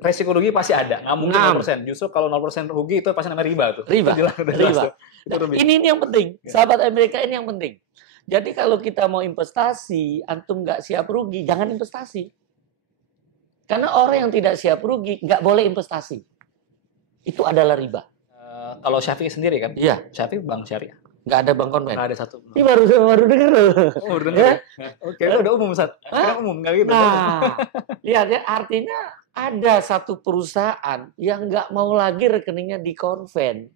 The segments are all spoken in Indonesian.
resiko rugi pasti ada, nggak mungkin 0%. Justru kalau 0% rugi itu pasti namanya riba tuh. Riba. Itu jelas, riba. Tuh. Ini yang penting, sahabat Amerika, ini yang penting. Jadi kalau kita mau investasi, antum nggak siap rugi, jangan investasi. Karena orang yang tidak siap rugi nggak boleh investasi. Itu adalah riba. Kalau Syafi'i sendiri kan? Iya. Syafi'i bank syariah. Nggak ada bank konven. Nggak ada satu. Ini baru dengar loh. Oh, baru dengar. Ya? Oke, udah umum, Ustaz. Sekarang umum nggak gitu. Nah, lihat ya, artinya ada satu perusahaan yang nggak mau lagi rekeningnya di konven.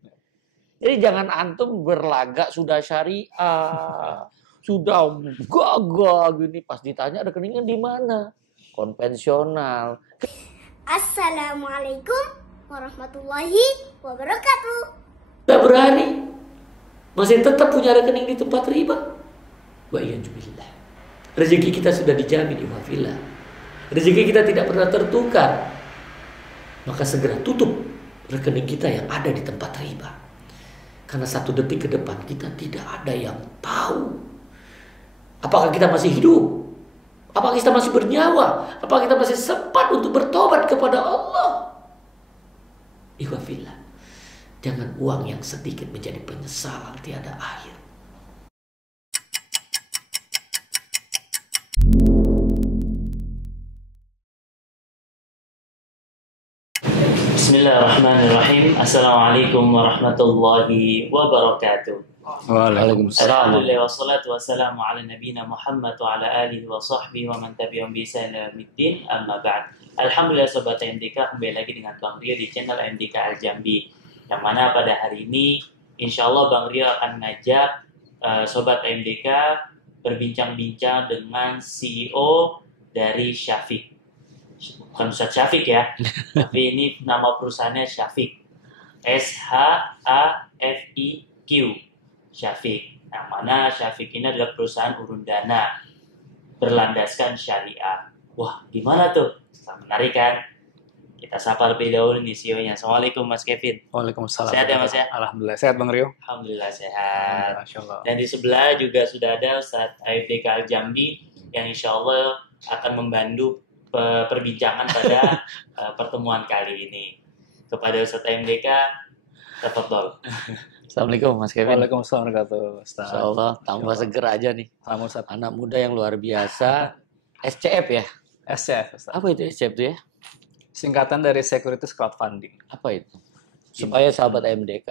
Jadi jangan antum berlagak sudah syariah, sudah gagah gini, pas ditanya rekeningnya di mana? Konvensional. Assalamualaikum warahmatullahi wabarakatuh. Tidak berani, masih tetap punya rekening di tempat riba. Wa iyyazubillah. Rezeki kita sudah dijamin, ikhwafillah. Rezeki kita tidak pernah tertukar. Maka segera tutup rekening kita yang ada di tempat riba. Karena 1 detik ke depan kita tidak ada yang tahu. Apakah kita masih hidup? Apakah kita masih bernyawa? Apakah kita masih sempat untuk bertobat kepada Allah? Ikhwafillah. Jangan uang yang sedikit menjadi penyesalan tiada akhir. Bismillahirrahmanirrahim. Assalamualaikum warahmatullahi wabarakatuh. Waalaikumsalam. Alhamdulillah wassalatu wassalamu ala nabiyina Muhammad wa ala alihi wa sahbihi wa man tabi'ahum bi ihsan ila yaumiddin. Amma ba'd. Alhamdulillah sobat MDK, kembali lagi dengan Bang Rio di channel MDK Al-Jambi. Yang mana pada hari ini insyaallah Bang Rio akan mengajak sobat MDK berbincang-bincang dengan CEO dari Syafiq. Bukan Ustaz Syafiq ya, tapi ini nama perusahaannya Syafiq, SHAFIQ, Syafiq. Yang mana Syafiq ini adalah perusahaan urun dana berlandaskan syariah. Wah, gimana tuh? Menarik kan? Kita sapa lebih dahulu nih CEO-nya. Assalamualaikum Mas Kevin. Waalaikumsalam. Sehat ya Mas ya? Alhamdulillah sehat Bang Rio. Alhamdulillah sehat. Masya Allah. Dan di sebelah juga sudah ada Ustaz AFDK Al-Jambi yang insya Allah akan membantu perbincangan pada pertemuan kali ini. Kepada Ustaz AMDK, tafadhol. Assalamualaikum Mas Kevin. Waalaikumsalam warahmatullahi wabarakatuh. Insyaallah tambah seger aja nih. Sama Ustaz. Anak muda yang luar biasa. SCF ya? SCF, Ustaz. Apa itu SCF itu ya? Singkatan dari Securities Crowdfunding. Apa itu? Supaya sahabat MDK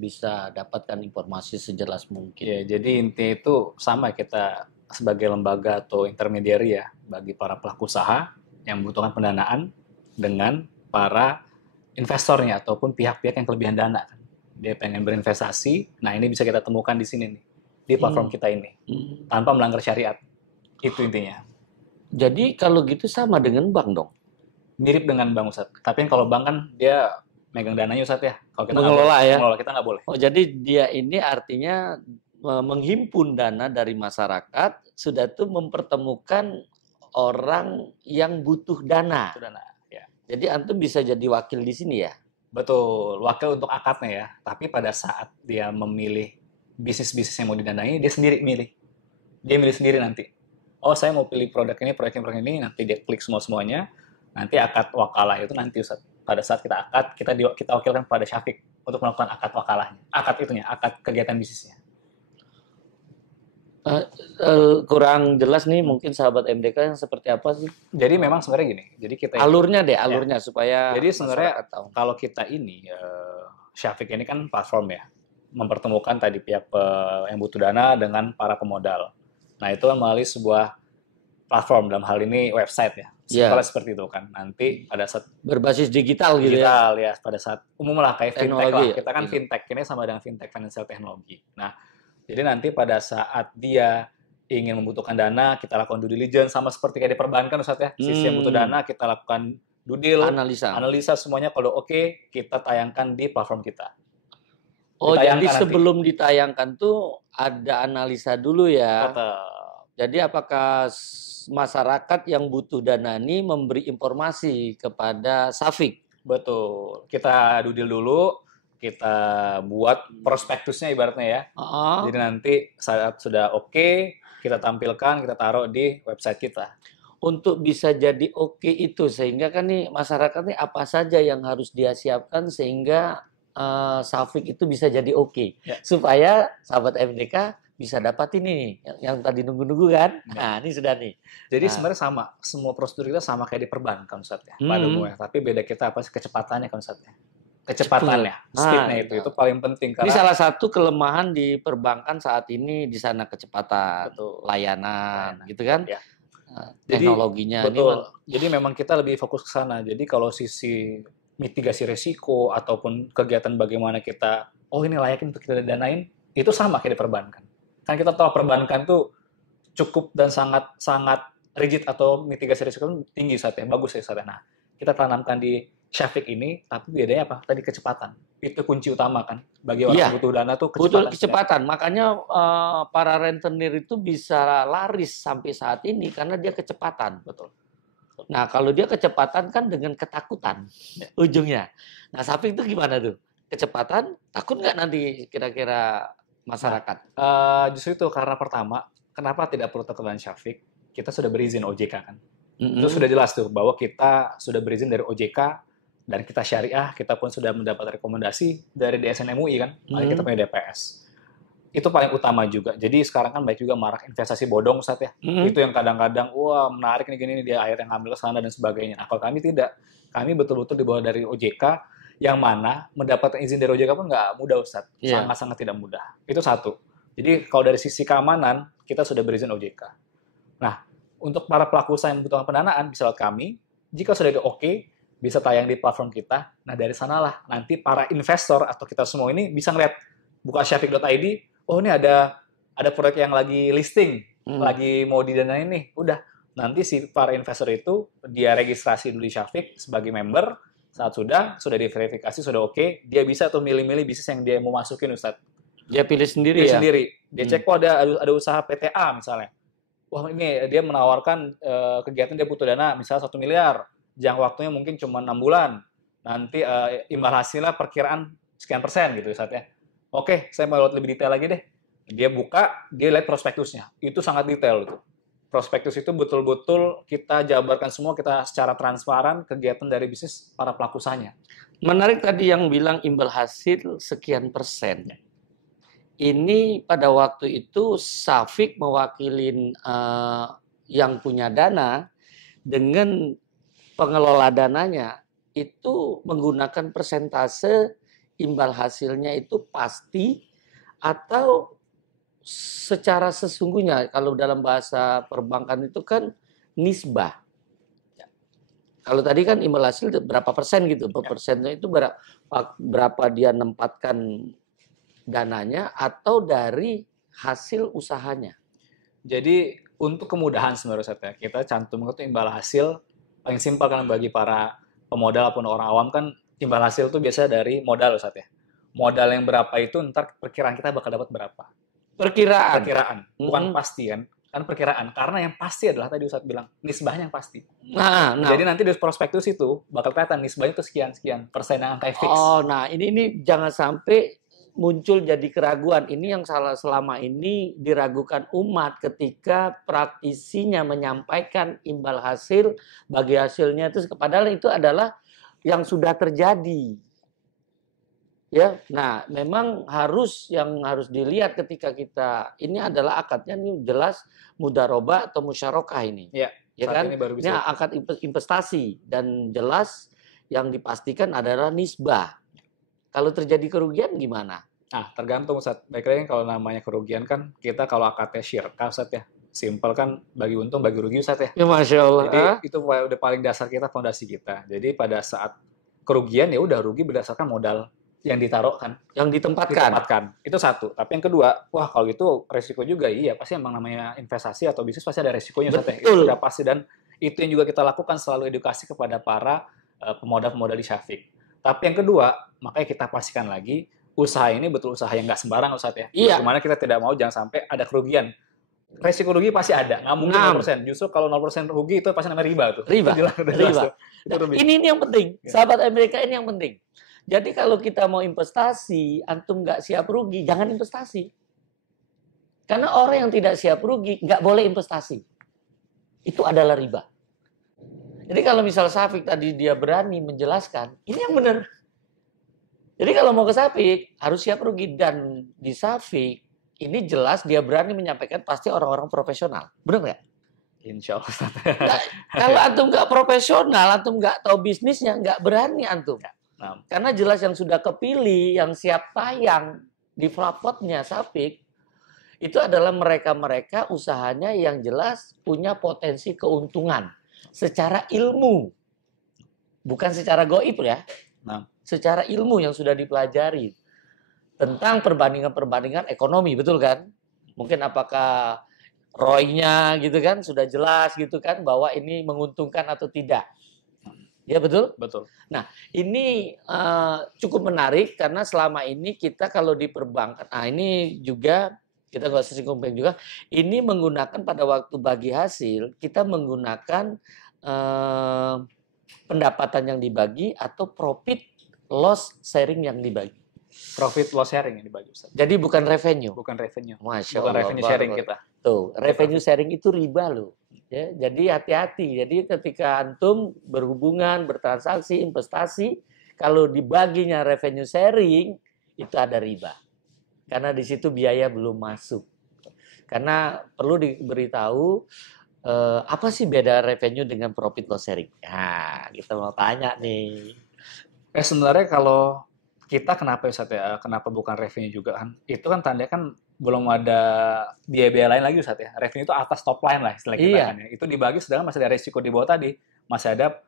bisa dapatkan informasi sejelas mungkin. Ya, jadi intinya itu sama, kita sebagai lembaga atau intermediary ya bagi para pelaku usaha yang membutuhkan pendanaan dengan para investornya ataupun pihak-pihak yang kelebihan dana. Dia pengen berinvestasi, nah ini bisa kita temukan di sini nih, di platform kita ini, tanpa melanggar syariat. Itu intinya. Jadi kalau gitu sama dengan bank dong? Mirip dengan bank, Ustaz. Tapi kalau bank kan dia megang dananya, Ustaz ya. Kalau kita Mengelola ya? Mengelola, kita nggak boleh. Oh, jadi dia ini artinya menghimpun dana dari masyarakat, sudah tuh mempertemukan orang yang butuh dana. Itu dana, ya. Jadi antum bisa jadi wakil di sini ya? Betul, wakil untuk akadnya ya. Tapi pada saat dia memilih bisnis-bisnis yang mau didanai, dia sendiri milih. Dia milih sendiri nanti. Oh, saya mau pilih produk ini, nanti dia klik semuanya. Nanti akad wakalah itu nanti Ustaz. Pada saat kita akad, kita wakilkan pada Syafiq untuk melakukan akad wakalahnya. Akad kegiatan bisnisnya. Kurang jelas nih mungkin sahabat MDK yang seperti apa sih? Jadi memang sebenarnya gini. Jadi kita alurnya supaya. Jadi sebenarnya kalau kita ini Syafiq ini kan platform ya, mempertemukan tadi pihak yang butuh dana dengan para pemodal. Nah itu kan melalui sebuah platform, dalam hal ini website ya. Simpelnya seperti itu kan. Nanti pada saat berbasis digital gitu ya. Pada saat umum lah kayak fintech lah. Kita kan fintech ini sama dengan fintech, financial technology. Nah, jadi nanti pada saat dia ingin membutuhkan dana, kita lakukan due diligence, sama seperti kayak di perbankan Ustaz ya. Sisi yang butuh dana, kita lakukan due deal, analisa semuanya. Kalau oke, kita tayangkan di platform kita. Oh, jadi sebelum ditayangkan tuh ada analisa dulu ya. Betul. Jadi apakah masyarakat yang butuh dana ini memberi informasi kepada Syafiq? Betul. Kita due deal dulu. Kita buat prospektusnya ibaratnya ya. Jadi nanti saat sudah oke, kita tampilkan, kita taruh di website kita. untuk bisa jadi oke itu, sehingga kan nih masyarakat nih apa saja yang harus dia siapkan sehingga Safik itu bisa jadi oke, Ya. supaya sahabat MDK bisa dapat ini nih, yang tadi nunggu-nunggu kan. Nah, ini sudah nih. Jadi Nah. sebenarnya sama, semua prosedur kita sama kayak di perbankan Ustaz ya, pada umumnya. Tapi beda kita apa sih, kecepatannya kan Ustaz ya. Kecepatannya, speednya itu paling penting. Ini Karena salah satu kelemahan di perbankan saat ini, di sana kecepatan, Betul. layanan, gitu kan? Ya. Teknologinya. Betul. Jadi memang kita lebih fokus ke sana. Jadi kalau sisi mitigasi resiko ataupun kegiatan bagaimana kita, ini layak untuk kita danain, itu sama kayak di perbankan. Kan kita tahu perbankan tuh cukup dan sangat rigid atau mitigasi risiko tinggi saat ya, bagus ya saat. Nah, kita tanamkan di Syafiq ini, tapi bedanya apa? Tadi kecepatan. Itu kunci utama kan. Bagi orang butuh dana tuh kecepatan. Betul, kecepatan. Makanya para rentenir itu bisa laris sampai saat ini karena dia kecepatan. Betul. Nah, kalau dia kecepatan kan dengan ketakutan ujungnya. Nah, Syafiq itu gimana tuh? Kecepatan, takut nggak nanti kira-kira masyarakat? Justru itu karena pertama, kenapa tidak perlu takut dengan Syafiq? Kita sudah berizin OJK kan. Itu sudah jelas tuh bahwa kita sudah berizin dari OJK dan kita syariah, kita pun sudah mendapat rekomendasi dari DSN MUI kan. Mari kita punya DPS. Itu paling utama juga. Jadi sekarang kan banyak juga marak investasi bodong Ustaz ya. Itu yang kadang-kadang wah menarik nih gini dia akhirnya ngambil ke sana dan sebagainya. Nah, kalau kami tidak. Kami betul-betul dibawa dari OJK yang mana mendapatkan izin dari OJK pun nggak mudah Ustaz. Sangat-sangat tidak mudah. Itu satu. Jadi kalau dari sisi keamanan kita sudah berizin OJK. Nah, untuk para pelaku usaha yang membutuhkan pendanaan bisa lewat kami. Jika sudah oke, bisa tayang di platform kita. Nah, dari sanalah nanti para investor atau kita semua ini bisa ngeliat buka syafiq.id, ini ada proyek yang lagi listing, lagi mau didanain nih. Udah, nanti si para investor itu dia registrasi dulu di Syafiq sebagai member. Saat sudah diverifikasi, sudah oke, dia bisa tuh milih-milih bisnis yang dia mau masukin Ustaz. Dia pilih sendiri ya? Sendiri. Dia cek ada usaha PTA misalnya. Wah, ini dia menawarkan kegiatan dia butuh dana misalnya 1 miliar. Jangka waktunya mungkin cuma 6 bulan. Nanti imbal hasilnya perkiraan sekian persen gitu Ustaz ya. Oke, saya mau lihat lebih detail lagi deh. Dia buka, dia lihat prospektusnya. Itu sangat detail itu. Prospektus itu betul-betul kita jabarkan semua, kita secara transparan kegiatan dari bisnis para pelaku usahanya. Menarik tadi yang bilang imbal hasil sekian persen. Ini pada waktu itu Syafiq mewakilin yang punya dana dengan pengelola dananya itu menggunakan persentase imbal hasilnya itu pasti atau secara sesungguhnya. Kalau dalam bahasa perbankan itu kan nisbah. Kalau tadi kan imbal hasil berapa persen gitu, persennya itu berapa dia nempatkan dananya atau dari hasil usahanya. Jadi untuk kemudahan sebenarnya Ustaz ya, kita cantumkan itu imbal hasil paling simpel kan bagi para pemodal ataupun orang awam kan imbal hasil itu biasa dari modal Ustaz ya. Modal yang berapa itu ntar perkiraan kita bakal dapat berapa. Perkiraan, bukan pasti kan. Kan perkiraan, karena yang pasti adalah tadi Ustaz bilang, nisbahnya yang pasti. Nah. Jadi nanti di prospektus itu bakal kelihatan nisbahnya itu sekian persen yang angka fix. Nah ini jangan sampai muncul jadi keraguan. Ini yang salah selama ini diragukan umat ketika praktisinya menyampaikan imbal hasil bagi hasilnya itu, padahal itu adalah yang sudah terjadi. Ya, nah memang harus dilihat ketika kita ini adalah akadnya ini jelas mudarobah atau musyarakah ini. Ya kan? Ini akad investasi dan jelas yang dipastikan adalah nisbah. Kalau terjadi kerugian gimana? Nah, tergantung Ustaz. Baik lagi kalau namanya kerugian kan kita kalau akadnya syirkah Ustaz ya. Simpel kan bagi untung bagi rugi Ustaz ya. Ya Masya Allah. Jadi itu udah paling dasar kita, fondasi kita. Jadi pada saat kerugian ya udah rugi berdasarkan modal yang ditaruhkan, yang ditempatkan. Itu satu. Tapi yang kedua, wah kalau itu resiko juga, iya pasti emang namanya investasi atau bisnis pasti ada resikonya. Itu udah pasti, dan itu yang juga kita lakukan, selalu edukasi kepada para pemodal-pemodal di Syafiq. Tapi yang kedua, makanya kita pastikan lagi usaha ini betul usaha yang nggak sembarang Ustaz ya. Iya. Bagaimana kita tidak mau jangan sampai ada kerugian. Resiko rugi pasti ada, nggak mungkin 0%. Justru kalau 0% rugi itu pasti namanya riba tuh. Riba. Ini yang penting, sahabat Amerika, ini yang penting. Jadi kalau kita mau investasi, antum nggak siap rugi, jangan investasi. Karena orang yang tidak siap rugi nggak boleh investasi. itu adalah riba. Jadi kalau misal Syafiq tadi dia berani menjelaskan, ini yang benar. Jadi kalau mau ke Syafiq harus siap rugi, dan di Syafiq ini jelas dia berani menyampaikan pasti orang-orang profesional. Benar nggak? Insya Allah. Nggak, kalau antum nggak profesional, antum nggak tahu bisnisnya, nggak berani antum. Nah, Karena jelas yang sudah kepilih, yang siap tayang di platformnya Syafiq, itu adalah mereka-mereka usahanya yang jelas punya potensi keuntungan secara ilmu. Bukan secara goib ya. Nah. Secara ilmu yang sudah dipelajari. Tentang perbandingan-perbandingan ekonomi, betul kan? Mungkin apakah ROI-nya gitu kan sudah jelas gitu kan bahwa ini menguntungkan atau tidak. Ya betul? Betul. Nah, ini cukup menarik karena selama ini kita kalau di perbankan, ini juga kita nggak usah singgung bank juga, ini menggunakan pada waktu bagi hasil, kita menggunakan pendapatan yang dibagi atau profit loss sharing yang dibagi. Profit loss sharing yang dibagi, Ustaz. Jadi bukan revenue. Bukan revenue. Masya Bukan Allah, revenue sharing kita. Tuh, revenue sharing itu riba loh. Ya, jadi hati-hati. Jadi ketika antum berhubungan, bertransaksi, investasi, kalau dibaginya revenue sharing, itu ada riba. Karena di situ biaya belum masuk. Karena perlu diberitahu, apa sih beda revenue dengan profit loss sharing? Nah, kita mau tanya nih. Sebenarnya kalau kita kenapa Ustaz ya? Kenapa bukan revenue juga kan? Itu kan tanda kan belum ada biaya-biaya lain lagi Ustaz ya. Revenue itu atas top line lah istilah kita kan ya. Itu dibagi sedangkan masih ada resiko di bawah tadi. Masih ada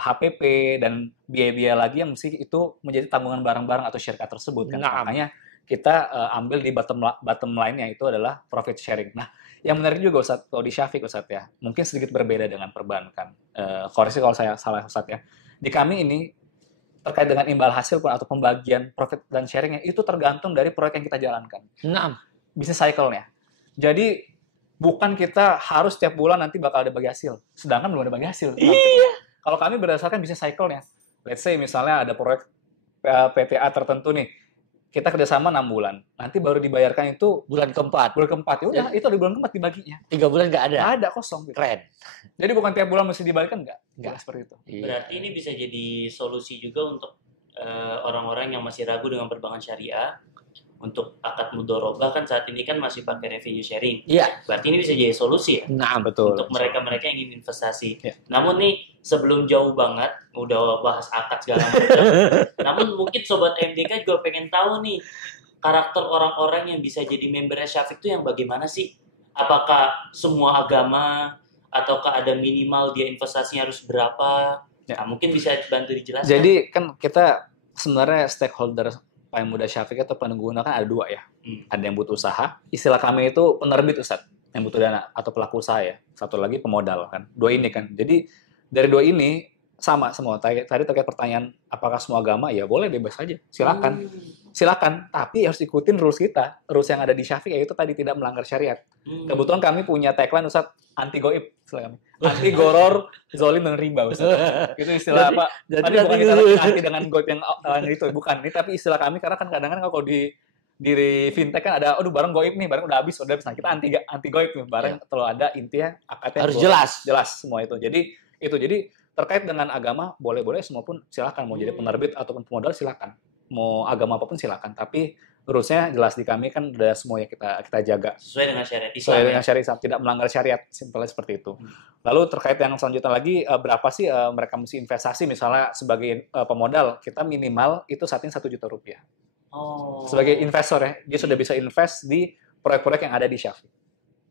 HPP dan biaya-biaya lagi yang mesti itu menjadi tanggungan barang-barang atau syarikat tersebut kan. Nah. Makanya kita ambil di bottom line-nya itu adalah profit sharing. Nah, yang menarik juga Ustaz, kalau di Syafiq Ustaz ya, mungkin sedikit berbeda dengan perbankan. Koreksi kalau saya salah Ustaz ya. Di kami ini terkait dengan imbal hasil pun atau pembagian profit dan sharingnya itu tergantung dari proyek yang kita jalankan. Nah, Bisnis cycle-nya. Jadi bukan kita harus setiap bulan nanti bakal ada bagi hasil. Sedangkan belum ada bagi hasil. iya. Kalau kami berdasarkan bisnis cycle-nya. Let's say misalnya ada proyek PTA tertentu nih. Kita kerjasama 6 bulan. Nanti baru dibayarkan itu Bulan keempat. bulan keempat. Ya udah, itu di bulan keempat dibaginya. 3 bulan nggak ada. Nggak ada, kosong. Gitu. Keren. Jadi bukan tiap bulan mesti dibagikan, nggak seperti itu. Berarti ini bisa jadi solusi juga untuk orang-orang yang masih ragu dengan perbankan syariah. Untuk akad mudharabah kan saat ini kan masih pakai revenue sharing. Iya. Berarti ini bisa jadi solusi ya Nah, Betul. untuk mereka-mereka yang ingin investasi. Ya. Namun nih sebelum jauh banget udah bahas akad segala macam. Namun mungkin sobat MDK juga pengen tahu nih karakter orang-orang yang bisa jadi membernya Syafiq itu yang bagaimana sih? Apakah semua agama ataukah ada minimal dia investasinya harus berapa? Ya. Nah, mungkin bisa bantu dijelaskan. Jadi kan kita sebenarnya stakeholder paling muda Syafiq atau pengguna kan ada 2 ya. Ada yang butuh usaha, istilah kami itu penerbit Ustaz, yang butuh dana atau pelaku usaha ya. Satu lagi pemodal kan. 2 ini kan. Jadi dari 2 ini sama semua. Tadi terkait pertanyaan apakah semua agama, ya boleh bebas saja. Silakan. Silakan, tapi harus ikutin rules kita. Rules yang ada di Syafiq yaitu tadi tidak melanggar syariat. Kebetulan kami punya tagline Ustaz, anti goib istilah kami. Anti goror, zolim dan riba Ustaz. Itu istilah apa? Tadi bukan kita anti dengan goib yang itu, bukan. Ini tapi istilah kami karena kan kadang-kadang kalau di fintech kan ada barang goib nih, barang udah habis. Nah, kita anti goib nih, barang kalau ada intinya akadnya harus jelas semua itu. Jadi terkait dengan agama boleh-boleh semua pun silakan, mau jadi penerbit ataupun pemodal silakan. Mau agama apapun silakan, tapi rules-nya jelas di kami kan udah semuanya kita jaga sesuai dengan syariat Islam. sesuai dengan syariat, tidak melanggar syariat, simpelnya seperti itu. Lalu terkait yang selanjutnya lagi, berapa sih mereka mesti investasi misalnya sebagai pemodal, kita minimal itu saat ini 1 juta rupiah. Oh. Sebagai investor ya, dia sudah bisa invest di proyek-proyek yang ada di Syafiq.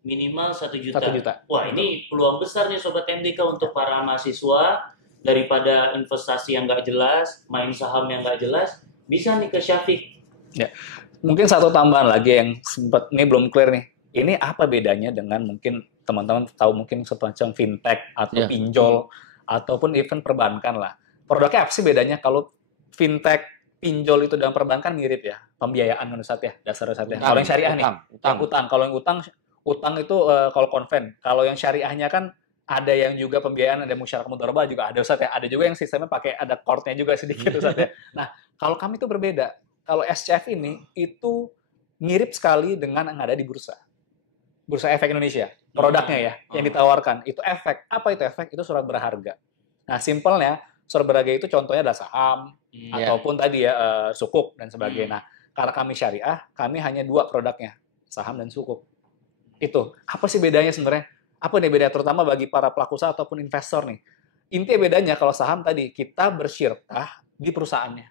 Minimal 1 juta. 1 juta. Wah, ini peluang besar nih Sobat MDK untuk para mahasiswa. Daripada investasi yang nggak jelas, main saham yang nggak jelas, bisa nih ke Syafiq. Ya. Mungkin satu tambahan lagi yang sempat ini belum clear nih. Ini apa bedanya dengan mungkin teman-teman tahu mungkin semacam fintech atau pinjol ataupun even perbankan lah. Produknya apa sih bedanya? Kalau fintech, pinjol itu dalam perbankan mirip ya, pembiayaan menurut saya ya, dasar ya. Kalau yang syariah nih, utang. Kalau yang utang itu kalau konven. Kalau yang syariahnya kan ada yang juga pembiayaan, ada musyarakah mudharabah juga ada Ustaz ya. Ada juga yang sistemnya pakai ada court-nya juga sedikit Ustaz ya. Nah, kalau kami itu berbeda. Kalau SCF ini itu mirip sekali dengan yang ada di Bursa Efek Indonesia. produknya ya, yang ditawarkan. Itu efek. Apa itu efek? Itu surat berharga. Nah, simpelnya, surat berharga itu contohnya adalah saham, ataupun tadi ya, sukuk, dan sebagainya. Nah, karena kami syariah, kami hanya 2 produknya, saham dan sukuk. Itu. Apa sih bedanya sebenarnya? Apa nih beda terutama bagi para pelaku usaha ataupun investor nih? Intinya bedanya kalau saham tadi, kita bersyirkah di perusahaannya.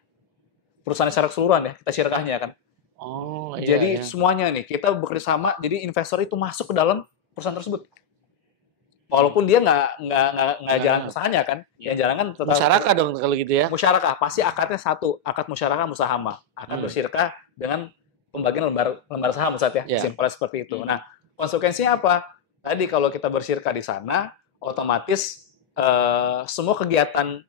Perusahaan secara keseluruhan ya, kita syirkahnya kan. Oh, Jadi semuanya nih, kita bekerja sama, jadi investor itu masuk ke dalam perusahaan tersebut. Walaupun dia nggak jalan usahanya kan, yang jalan kan tetap Musyarakah dong kalau gitu ya. musyarakah. Pasti akadnya satu, akad musyarakah musahamah. Akan bersyirkah dengan pembagian lembar saham Ustaz ya. Simpelnya seperti itu. Nah, konsekuensinya apa? Tadi kalau kita bersyirkah di sana, otomatis semua kegiatan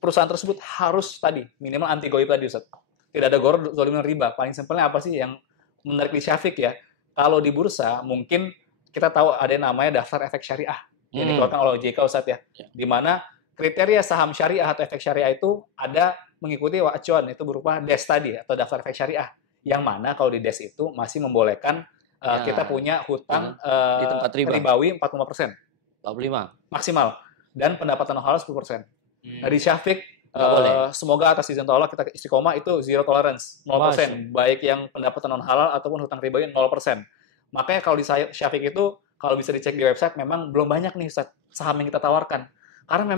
perusahaan tersebut harus tadi minimal anti goib tadi Ustaz. Tidak ada goror, zalim, dan riba. Paling simpelnya apa sih yang menarik di Syafiq ya? Kalau di bursa mungkin kita tahu ada yang namanya daftar efek syariah yang dikeluarkan oleh OJK Ustaz ya. Di mana kriteria saham syariah atau efek syariah itu ada mengikuti acuan itu berupa DES tadi atau daftar efek syariah. Yang mana kalau di DES itu masih membolehkan kita punya hutang di tempat ribawi 45%. 45 maksimal dan pendapatan halal 10%. Dari Syafiq semoga atas izin Allah kita istiqomah itu zero tolerance, 0%. Baik yang pendapatan non halal ataupun hutang ribawi 0%. Makanya kalau di Syafiq itu kalau bisa dicek di website memang belum banyak nih Ustaz, saham yang kita tawarkan. Karena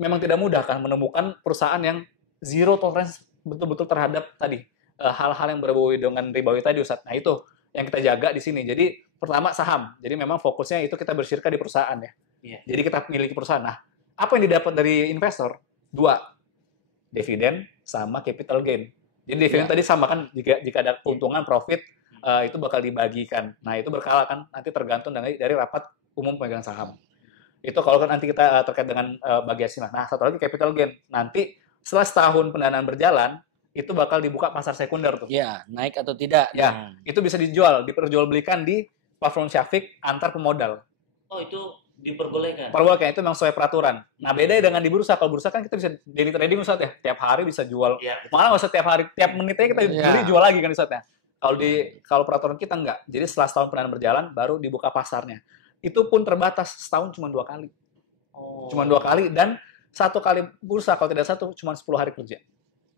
memang tidak mudah kan menemukan perusahaan yang zero tolerance betul-betul terhadap tadi hal-hal yang berbau dengan ribawi tadi Ustaz. Nah, itu yang kita jaga di sini. Jadi pertama saham. Jadi memang fokusnya itu kita bersyirkah di perusahaan ya. Jadi kita miliki perusahaan. Nah, apa yang didapat dari investor? 2. Dividen sama capital gain. Jadi dividen tadi sama kan jika ada keuntungan profit itu bakal dibagikan. Nah, itu berkala kan nanti tergantung dari rapat umum pemegang saham. Itu kalau kan nanti kita terkait dengan bagi hasil. Nah, satu lagi capital gain. Nanti setelah setahun pendanaan berjalan itu bakal dibuka pasar sekunder tuh. Ya, naik atau tidak. Ya, itu bisa diperjualbelikan di platform Syafiq antar pemodal. Oh, itu diperbolehkan. Perbolehkan itu memang sesuai peraturan. Nah, beda dengan di bursa. Kalau bursa kan kita bisa daily trading Ustaz ya. Tiap hari bisa jual. Malah nggak usah tiap hari, tiap menitnya kita beli jual lagi kan Ustaz ya. Kalau peraturan kita enggak. Jadi setelah setahun pendanaan berjalan baru dibuka pasarnya. Itu pun terbatas setahun cuma 2 kali. Cuma 2 kali dan 1 kali bursa kalau tidak satu cuma 10 hari kerja.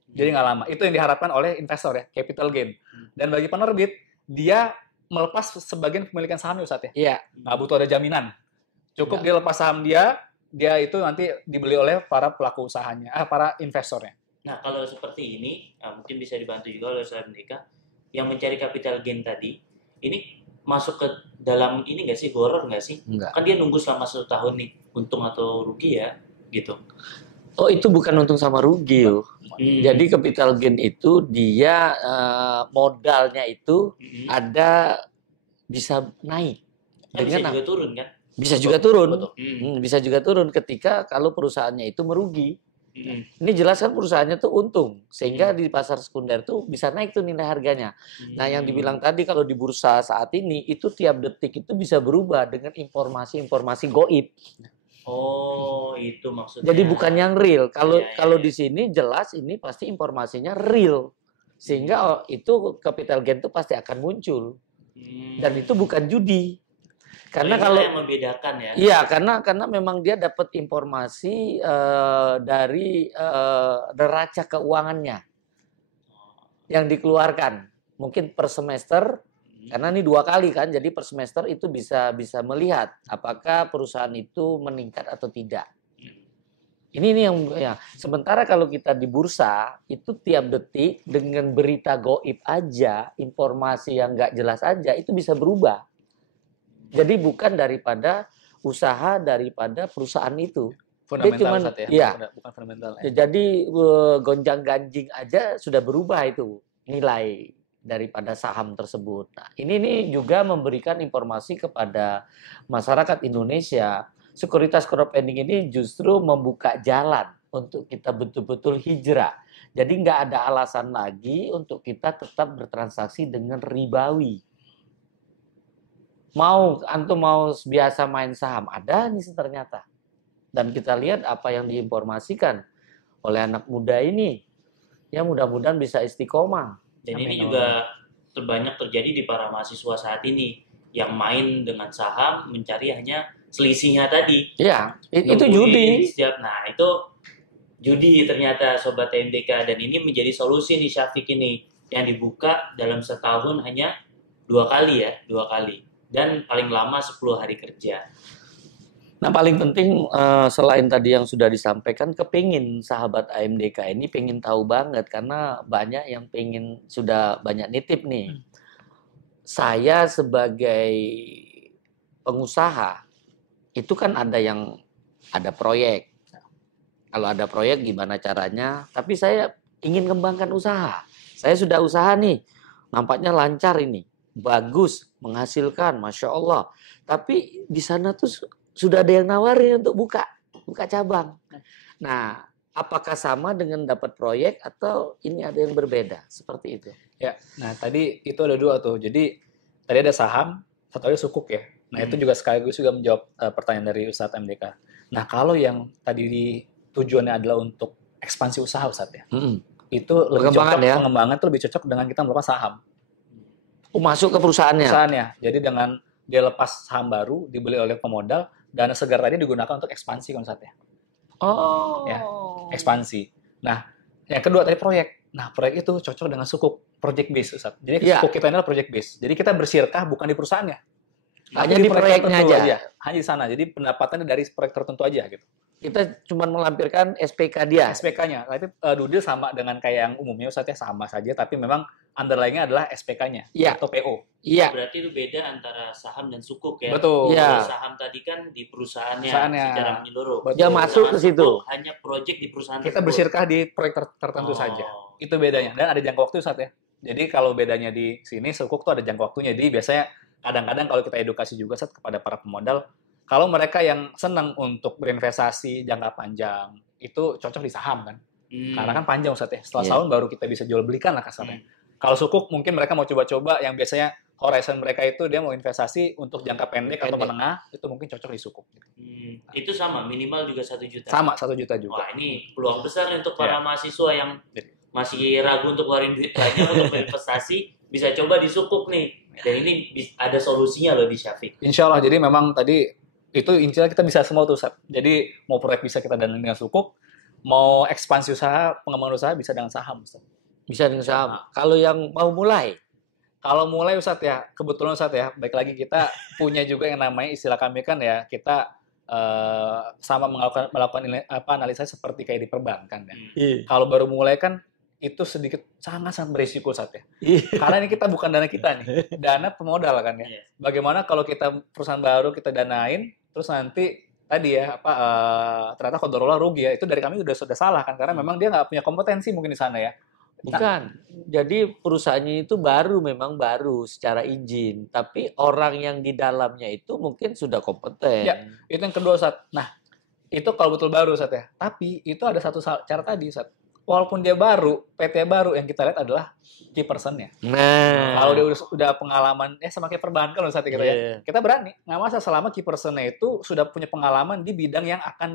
Jadi nggak lama. Itu yang diharapkan oleh investor ya, capital gain. Dan bagi penerbit dia melepas sebagian kepemilikan saham Ustaz ya. Iya. Nggak butuh ada jaminan. Cukup dia lepas saham dia itu nanti dibeli oleh para pelaku usahanya, para investornya. Nah, kalau seperti ini, mungkin bisa dibantu juga oleh Ustaz Andika, yang mencari capital gain tadi, ini masuk ke dalam ini nggak sih, horor nggak sih? Enggak. Kan dia nunggu selama 1 tahun nih, untung atau rugi ya, gitu. Oh, itu bukan untung sama rugi loh. Jadi capital gain itu dia modalnya itu ada bisa naik. Bisa juga turun kan? Bisa juga turun. Betul. Bisa juga turun ketika kalau perusahaannya itu merugi. Ini jelas kan perusahaannya tuh untung, sehingga di pasar sekunder tuh bisa naik tuh nilai harganya. Nah, yang dibilang tadi kalau di bursa saat ini itu tiap detik itu bisa berubah dengan informasi-informasi goib. Oh, itu maksudnya. Jadi bukan yang real. Kalau di sini jelas ini pasti informasinya real, sehingga itu capital gain itu pasti akan muncul. Dan itu bukan judi. Karena kalau yang membedakan ya. Iya, karena memang dia dapat informasi dari neraca keuangannya yang dikeluarkan. Mungkin per semester, karena ini 2 kali kan, jadi per semester itu bisa melihat apakah perusahaan itu meningkat atau tidak. Ini yang ya. Sementara kalau kita di bursa itu tiap detik dengan berita goib aja, informasi yang nggak jelas aja itu bisa berubah. Jadi bukan daripada usaha daripada perusahaan itu. Fundamental Dia cuman, ya, bukan fundamental. Ya. Jadi gonjang-ganjing aja sudah berubah itu nilai daripada saham tersebut. Nah, ini juga memberikan informasi kepada masyarakat Indonesia. Sekuritas crowdfunding ini justru membuka jalan untuk kita betul-betul hijrah. Jadi nggak ada alasan lagi untuk kita tetap bertransaksi dengan ribawi. Antum mau biasa main saham, ada nih ternyata. Dan kita lihat apa yang diinformasikan oleh anak muda ini. Ya mudah-mudahan bisa istiqomah. Dan ini juga terbanyak terjadi di para mahasiswa saat ini. yang main dengan saham mencari hanya selisihnya tadi. Iya, itu Nungguin judi. Nah, itu judi ternyata Sobat MDK, dan ini menjadi solusi nih Syafiq ini yang dibuka dalam setahun hanya 2 kali, dan paling lama 10 hari kerja. Nah, paling penting selain tadi yang sudah disampaikan, kepingin sahabat AMDK ini pengen tahu banget karena banyak yang pengen, sudah banyak nitip nih. Saya sebagai pengusaha itu kan ada proyek. Kalau ada proyek gimana caranya? Tapi saya ingin kembangkan usaha. Saya sudah usaha nih, nampaknya lancar ini, bagus, menghasilkan, masya Allah. Tapi di sana tuh sudah ada yang nawarin untuk buka cabang. Nah, apakah sama dengan dapat proyek atau ini ada yang berbeda? Seperti itu. Ya, nah tadi itu ada 2 tuh. Jadi tadi ada saham, satu lagi sukuk ya. Nah itu juga sekaligus juga menjawab pertanyaan dari Ustadz MDK. Nah kalau yang tadi tujuannya adalah untuk ekspansi usaha Ustadz ya, itu lebih cocok, pengembangan itu lebih cocok dengan kita melakukan saham. Masuk ke perusahaannya. Jadi dengan dia lepas saham baru, dibeli oleh pemodal, dana segar tadi digunakan untuk ekspansi kan Ustadz ya. Ya, ekspansi. Nah, yang kedua tadi proyek. Nah, proyek itu cocok dengan sukuk, project base Ustadz. Jadi sukuk kita ini adalah project base. Jadi kita bersirkah bukan di perusahaannya. Hanya di proyeknya aja. Hanya di sana. Jadi pendapatannya dari proyek tertentu aja gitu. Kita cuma melampirkan SPK dia. SPK-nya. Tapi dudil sama dengan kayak yang umumnya Ustadz ya, sama saja. Tapi memang underlying-nya adalah SPK-nya atau PO. Iya. Berarti itu beda antara saham dan sukuk ya. Betul. Kalau saham tadi kan di perusahaannya secara menyeluruh. Dia masuk ke situ. Hanya proyek di perusahaan. Kita bersirkah di proyek tertentu saja. Itu bedanya. Dan ada jangka waktu Ustadz ya. Jadi kalau bedanya di sini sukuk tuh ada jangka waktunya. Jadi biasanya kadang-kadang kalau kita edukasi juga Ustadz kepada para pemodal, kalau mereka yang senang untuk berinvestasi jangka panjang, itu cocok di saham kan. Karena kan panjang Ustadz ya. Setelah tahun baru kita bisa jual belikan lah kasarnya. Kalau sukuk mungkin mereka mau coba-coba yang biasanya horizon mereka itu dia mau investasi untuk jangka pendek atau menengah, itu mungkin cocok di sukuk. Itu sama, minimal juga 1 juta. Sama, 1 juta juga. Wah, ini peluang besar untuk para mahasiswa yang masih ragu untuk keluarin duit banyak untuk berinvestasi, bisa coba di sukuk nih. Dan ini ada solusinya loh di Syafiq. Insya Allah, jadi memang tadi itu intinya kita bisa semua tuh Ustaz. Jadi mau proyek bisa kita danai dengan sukuk, mau ekspansi usaha, pengembangan usaha bisa dengan saham Ustaz. Bisa dengan saham. Kalau yang mau mulai? Kalau mulai Ustaz ya, kebetulan Ustaz ya, baik lagi kita punya juga yang namanya istilah kami kan ya, kita sama melakukan analisa seperti kayak di perbankan ya. Kalau baru mulai kan itu sedikit sangat berisiko Ustaz ya. Karena ini kita bukan dana kita nih, dana pemodal kan ya. Bagaimana kalau kita perusahaan baru kita danain, terus nanti tadi ya ternyata kodarullah rugi ya, itu dari kami sudah salah kan, karena memang dia nggak punya kompetensi mungkin di sana ya. Bukan. Jadi perusahaannya itu memang baru secara izin, tapi orang yang di dalamnya itu mungkin sudah kompeten. Ya, itu yang kedua Ustaz. Nah, itu kalau betul baru Ustaz ya. Tapi itu ada satu cara tadi Ustaz. Walaupun dia baru, PT baru, yang kita lihat adalah key person-nya. Nah, kalau dia udah pengalaman, sama kayak perbankan loh saat kita ya, kita berani. Nggak masalah selama key person-nya itu sudah punya pengalaman di bidang yang akan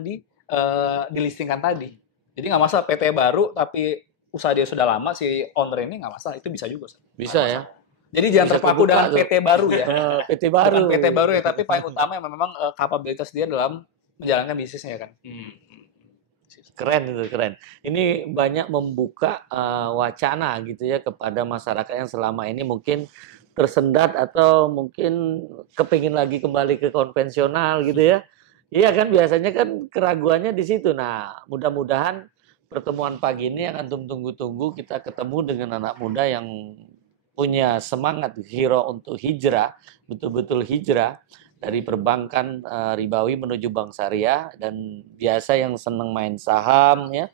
dilistingkan tadi. Jadi nggak masalah PT baru, tapi usaha dia sudah lama, si owner ini nggak masalah, itu bisa juga. Bisa ya. Jadi jangan terpaku dengan PT baru ya. PT baru. Bukan PT baru ya, tapi paling utama yang memang kapabilitas dia dalam menjalankan bisnisnya kan. Keren itu, keren. Ini banyak membuka wacana gitu ya kepada masyarakat yang selama ini mungkin tersendat atau mungkin kepingin lagi kembali ke konvensional gitu ya. Iya kan, biasanya kan keraguannya di situ. Nah, mudah-mudahan pertemuan pagi ini yang antum tunggu-tunggu, kita ketemu dengan anak muda yang punya semangat hero untuk hijrah, betul-betul hijrah dari perbankan ribawi menuju bank syariah, dan biasa yang senang main saham ya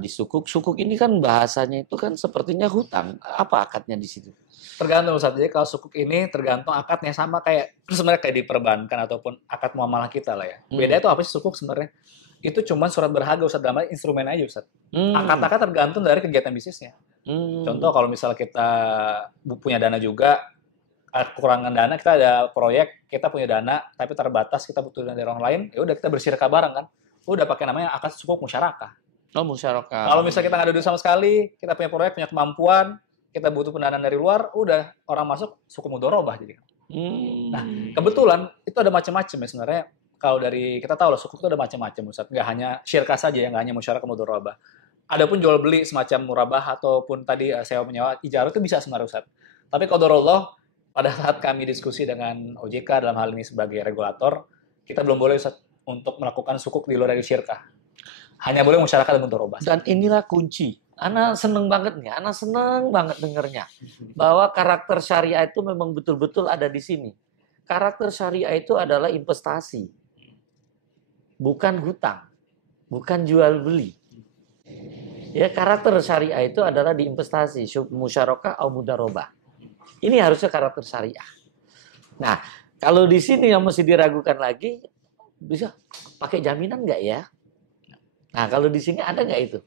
di sukuk. Sukuk ini kan bahasanya itu kan sepertinya hutang. Apa akadnya di situ? Tergantung Ustaz. Jadi kalau sukuk ini tergantung akadnya, sama kayak sebenarnya kayak di perbankan ataupun akad muamalah kita lah ya. Beda itu apa sih sukuk sebenarnya? Itu cuma surat berharga Ustaz, dalam instrumen aja Ustaz. Akad-akad tergantung dari kegiatan bisnisnya. Contoh kalau misalnya kita punya dana juga, kekurangan dana, kita ada proyek, kita punya dana tapi terbatas, kita butuh dana dari orang lain, ya udah kita bersirka bareng kan. Udah pakai namanya akad sukuk musyarakah. Oh, musyarakah. Kalau misalnya kita nggak ada duit sama sekali, kita punya proyek, punya kemampuan, kita butuh pendanaan dari luar, udah orang masuk suku mudorobah jadi. Nah, kebetulan itu ada macam-macam ya sebenarnya. Kalau dari kita tahu lah sukuk itu ada macam-macam Ustaz. Nggak hanya syirkah saja ya, nggak hanya musyarakah mudharabah. Adapun jual beli semacam murabah ataupun tadi sewa menyewa ijarah itu bisa sebenarnya Ustaz. Tapi qadarullah pada saat kami diskusi dengan OJK dalam hal ini sebagai regulator, kita belum boleh Ustaz untuk melakukan sukuk di luar dari syirkah. Hanya boleh musyarakah dan mudharabah. Dan inilah kunci. Ana seneng banget nih, Ana seneng banget dengernya. Bahwa karakter syariah itu memang betul-betul ada di sini. Karakter syariah itu adalah investasi. Bukan hutang. Bukan jual beli. Ya, karakter syariah itu adalah di investasi. Musyarakah atau mudharabah. Ini harusnya karakter syariah. Nah, kalau di sini yang mesti diragukan lagi, bisa pakai jaminan nggak ya? Nah, kalau di sini ada nggak itu?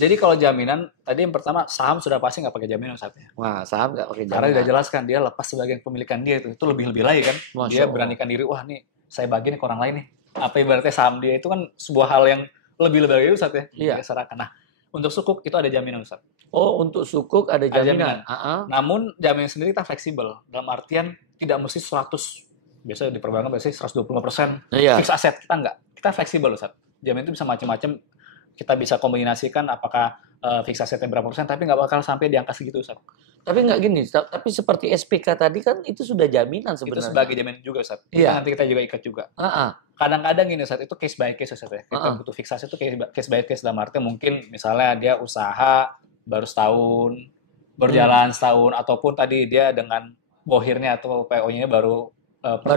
Jadi kalau jaminan, tadi yang pertama saham sudah pasti nggak pakai jaminan Ustaz ya. Wah, saham nggak pakai Karena jaminan. udah jelaskan dia lepas sebagian kepemilikan dia itu lebih-lebih lagi kan. Masya Dia Allah. beranikan diri, wah nih saya bagi nih ke orang lain nih. Apa ibaratnya saham dia itu kan sebuah hal yang lebih-lebih lagi Ustaz ya. Iya. Dia serahkan. Nah, untuk sukuk itu ada jaminan Ustaz. Oh, untuk sukuk ada Ada jaminan. jaminan. Namun jaminan sendiri kita fleksibel. Dalam artian tidak mesti 100. Biasanya di perbankan biasanya 125%. Iya. Fix aset. Kita enggak. Kita fleksibel Ustaz. Jaminan itu bisa macam-macam. Kita bisa kombinasikan apakah fix asetnya berapa persen, tapi nggak bakal sampai di angka segitu Ustaz. Tapi nggak gini, tapi seperti SPK tadi kan itu sudah jaminan Itu sebenarnya. sebagai jaminan juga Ustaz. Iya. Nanti kita juga ikat juga. Heeh. Kadang-kadang gini Ustaz, itu case by case Ustaz ya. Kita butuh fiksasi itu case by case dalam arti mungkin misalnya dia usaha baru setahun, berjalan setahun, ataupun tadi dia dengan bohirnya atau PO-nya baru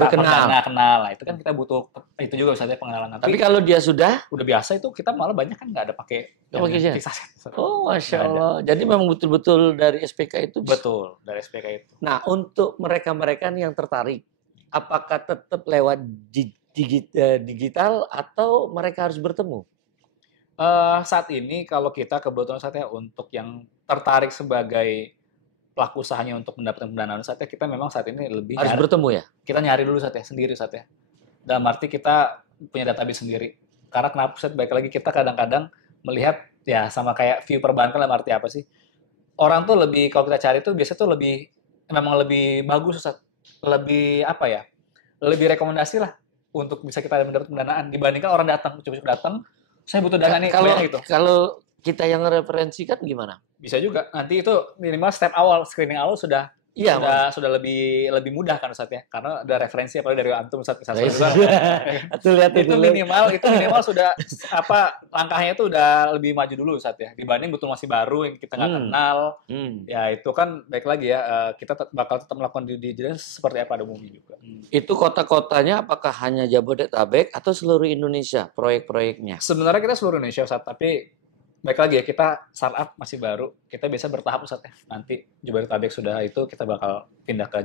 kenal. Nah, itu kan kita butuh itu juga Ustaz ya pengenalan. Tapi kalau dia sudah, udah biasa itu kita malah banyak kan nggak ada pakai Nggak pakai jaminan jaminan. fix aset. oh Masya Nggak ada. Allah. Jadi memang betul-betul dari SPK itu. Betul, dari SPK itu. Nah, untuk mereka-mereka nih yang tertarik, apakah tetap lewat digital atau mereka harus bertemu? Saat ini kalau kita kebetulan saat ya untuk yang tertarik sebagai pelaku usahanya untuk mendapatkan pendanaan saat ya kita memang saat ini lebih Harus nyari, bertemu ya? kita nyari dulu saat ya sendiri saat ya. Dalam arti kita punya database sendiri. Karena kenapa saat baik lagi kita kadang-kadang melihat ya sama kayak view perbankan dalam arti apa sih? Orang tuh lebih kalau kita cari tuh biasanya tuh lebih memang lebih bagus Ustaz. Lebih apa ya? Lebih rekomendasi lah untuk bisa kita mendapat pendanaan dibandingkan orang datang, cukup datang, saya butuh dana nih Kalau gitu. kalau kita yang referensikan gimana? Bisa juga. Nanti itu minimal step awal, screening awal sudah Iya, sudah lebih mudah kan Ustaz ya. Karena ada referensi apalagi dari antum Ustaz misalnya. Tuh lihat itu minimal sudah apa langkahnya itu udah lebih maju dulu Ustaz ya. Dibanding betul masih baru yang kita nggak kenal. Ya itu kan baik lagi ya kita bakal tetap melakukan due diligence seperti apa pada umumnya juga. Itu kota-kotanya apakah hanya Jabodetabek atau seluruh Indonesia proyek-proyeknya? Sebenarnya kita seluruh Indonesia Ustaz, tapi baik lagi ya kita startup masih baru, kita bisa bertahap Ustaz ya. Nanti Jabodetabek sudah itu kita bakal pindah ke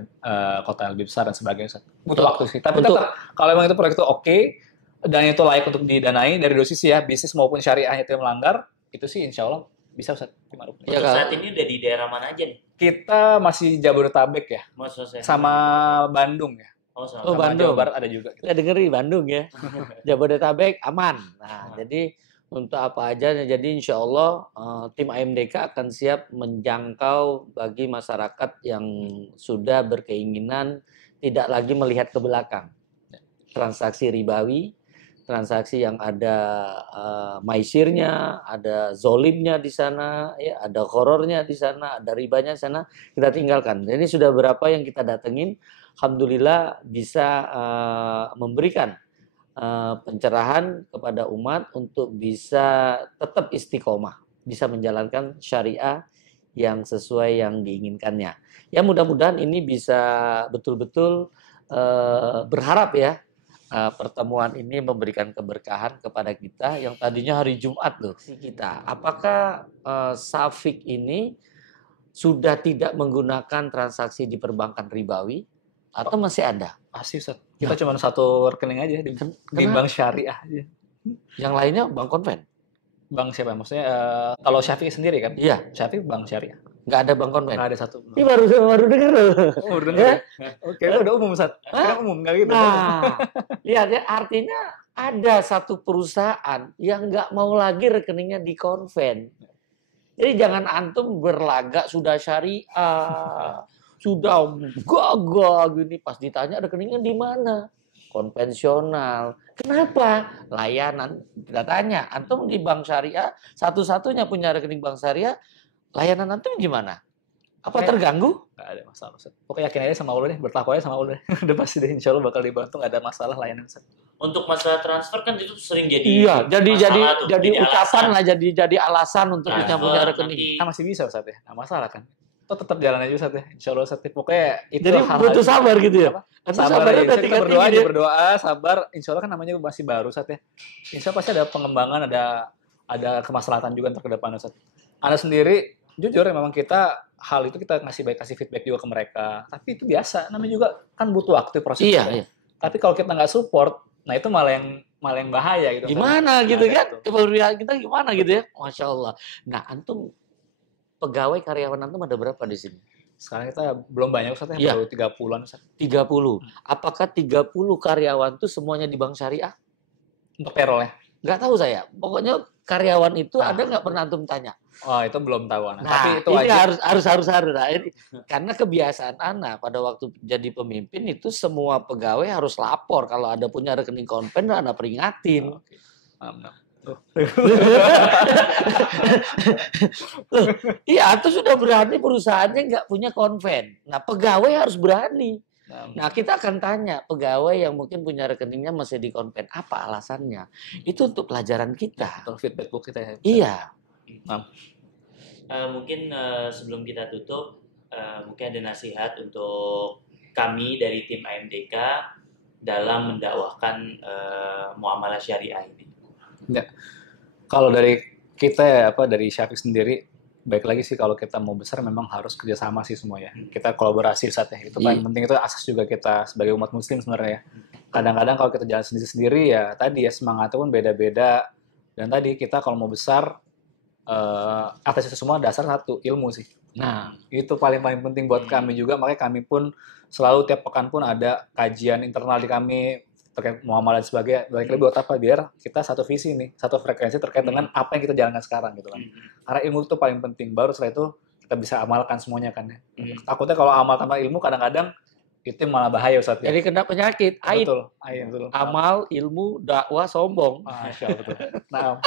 kota yang lebih besar dan sebagainya Ustaz. Butuh waktu sih. Tapi tetap kalau memang itu proyek itu oke dan itu layak untuk didanai dari dua sisi ya, bisnis maupun syariahnya itu melanggar, itu sih insya Allah bisa Ustaz. Ya, Untuk saat ini udah di daerah mana aja nih? Kita masih Jabodetabek ya, Maksudnya sama Bandung ya. sama Oh, Sama Bandung. Jawa Barat ada juga. Kita dengerin Bandung ya. Jabodetabek aman. Nah, jadi untuk apa aja, jadi insya Allah tim AMDK akan siap menjangkau bagi masyarakat yang sudah berkeinginan tidak lagi melihat ke belakang. Transaksi ribawi, transaksi yang ada maisirnya, ada zolimnya di sana, ya, ada horornya di sana, ada ribanya di sana, kita tinggalkan. Jadi sudah berapa yang kita datengin, alhamdulillah bisa memberikan pencerahan kepada umat untuk bisa tetap istiqomah, bisa menjalankan syariah yang sesuai yang diinginkannya. Ya mudah-mudahan ini bisa betul-betul berharap ya pertemuan ini memberikan keberkahan kepada kita yang tadinya hari Jumat loh kita. Apakah Safik ini sudah tidak menggunakan transaksi di perbankan ribawi atau masih ada? Masih Ustaz. Kita cuma satu rekening aja di bank syariah aja. Yang lainnya bank konven? Bank siapa? Maksudnya kalau Syafi'i sendiri kan? Iya. Syafi'i bank syariah. Nggak ada bank konven? Nggak ada satu. Ini baru dengar loh. Baru dengar ya? Oke, udah umum Ustaz. Kan umum nggak gitu. Nah, lihat ya, artinya ada satu perusahaan yang nggak mau lagi rekeningnya di konven. Jadi jangan antum berlagak sudah syariah, sudah gagah gini, pas ditanya rekeningnya di mana? Konvensional. Kenapa? Layanan. Kita tanya, antum di bank syariah, satu-satunya punya rekening bank syariah, layanan antum gimana? Apa terganggu? Nggak ada masalah, Ustaz. Pokoknya yakin aja sama Allah deh, bertakwa aja sama Allah deh. Udah pasti deh, insya Allah bakal dibantu, nggak ada masalah layanan, Ustaz. Untuk masalah transfer kan itu sering jadi Iya, jadi masalah tuh, jadi ucapan alasan. lah, jadi alasan untuk Nah, kita punya rekening. nanti Kan masih bisa, Ustaz ya, nggak masalah kan. Itu tetap jalan aja, Ustaz ya. Insya Allah, Ustaz. Pokoknya itu Jadi hal-hal butuh sabar gitu ya. Apa? Nanti Sabar sabarnya aja, udah kita tingkat berdoa tinggi aja, dia. berdoa, sabar. Insya Allah kan namanya masih baru, Ustaz ya. Insya Allah pasti ada pengembangan, ada kemaslahatan juga untuk ke depan, Ustaz. Anda sendiri, jujur ya, memang kita hal itu kita kasih feedback juga ke mereka. Tapi itu biasa, namanya juga kan butuh waktu proses. Iya, Ustaz. iya. Tapi kalau kita nggak support, nah itu malah yang bahaya gitu. Ustaz. Gimana gitu Nah, kan? gitu. Keberpihakan kita gimana gitu ya? Masya Allah. Nah, antum pegawai karyawan antum ada berapa di sini? Sekarang kita belum banyak, Ustaz ya, Iya. baru 30-an, Ustaz. 30. Apakah 30 karyawan itu semuanya di bank syariah? Untuk payroll ya. Nggak tahu saya. Pokoknya karyawan itu Ah. ada nggak pernah antum tanya? Oh, itu belum tahu, Ana. Nah, Tapi itu ini wajib. harus. Nah, karena kebiasaan Ana pada waktu jadi pemimpin itu semua pegawai harus lapor kalau ada punya rekening konven, Ana peringatin. Oke. Mantap. Iya, itu sudah berani perusahaannya nggak punya konven. Nah, pegawai harus berani. Nah, kita akan tanya pegawai yang mungkin punya rekeningnya masih di konven, apa alasannya? Itu untuk pelajaran kita. Untuk feedback book kita ya. Iya. mungkin sebelum kita tutup mungkin ada nasihat untuk kami dari tim AMDK dalam mendakwahkan muamalah syariah ini. Kalau dari kita ya, dari Syafiq sendiri, baik lagi sih kalau kita mau besar memang harus kerjasama sih semua ya. Kita kolaborasi saat ya. Itu paling penting, itu asas juga kita sebagai umat muslim sebenarnya ya. Kadang-kadang kalau kita jalan sendiri-sendiri ya tadi ya semangatnya pun beda-beda. Dan tadi kita kalau mau besar, atas itu semua dasar satu, ilmu sih. Nah, Itu paling penting buat kami juga, makanya kami pun selalu tiap pekan pun ada kajian internal di kami terkait muamalah dan sebagainya. Balik lagi buat apa? Biar kita satu visi nih, satu frekuensi terkait dengan apa yang kita jalankan sekarang gitu kan. Karena ilmu itu paling penting, baru setelah itu kita bisa amalkan semuanya kan ya. Takutnya kalau amal tanpa ilmu kadang-kadang itu malah bahaya, Ustaz ya. jadi kena penyakit, aib, Betul. Betul. amal, ilmu, dakwah, sombong. Masya Allah, betul. Nah,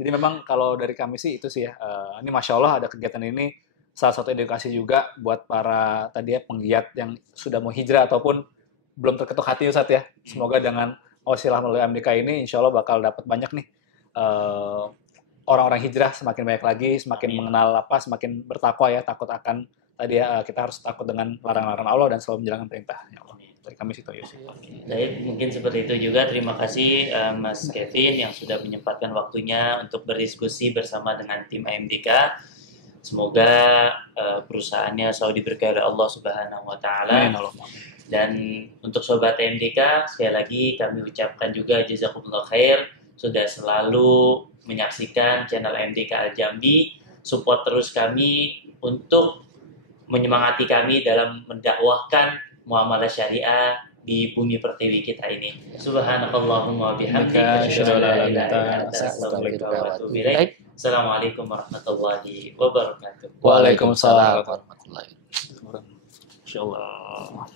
jadi memang kalau dari kami sih itu sih ya. Ini Masya Allah ada kegiatan ini salah satu edukasi juga buat para tadi ya penggiat yang sudah mau hijrah ataupun belum terketuk hati, Ustaz ya. Semoga dengan wasilah melalui MDK ini insya Allah bakal dapat banyak nih orang-orang hijrah, semakin banyak lagi, semakin mengenal semakin bertakwa ya, takut akan tadi ya, kita harus takut dengan larangan-larangan Allah dan selalu menjalankan perintah. Ya Allah. Dari kami sih itu ya. Baik, mungkin seperti itu juga. Terima kasih Mas Kevin yang sudah menyempatkan waktunya untuk berdiskusi bersama dengan tim AMDK. Semoga perusahaannya selalu diberkahi oleh Allah Subhanahu wa taala. Amin, Allah. Dan untuk sobat AMDK, sekali lagi kami ucapkan juga jazakumullah khair sudah selalu menyaksikan channel AMDK Al Jambi. Support terus kami untuk menyemangati kami dalam mendakwahkan muamalah syariah di bumi pertiwi kita ini. Subhanakallahumma wa bihamdika asyhadu an la ilaha illa anta astaghfiruka wa atubu ilaik. Assalamualaikum warahmatullahi wabarakatuh. Waalaikumsalam warahmatullahi wabarakatuh. Insya Allah.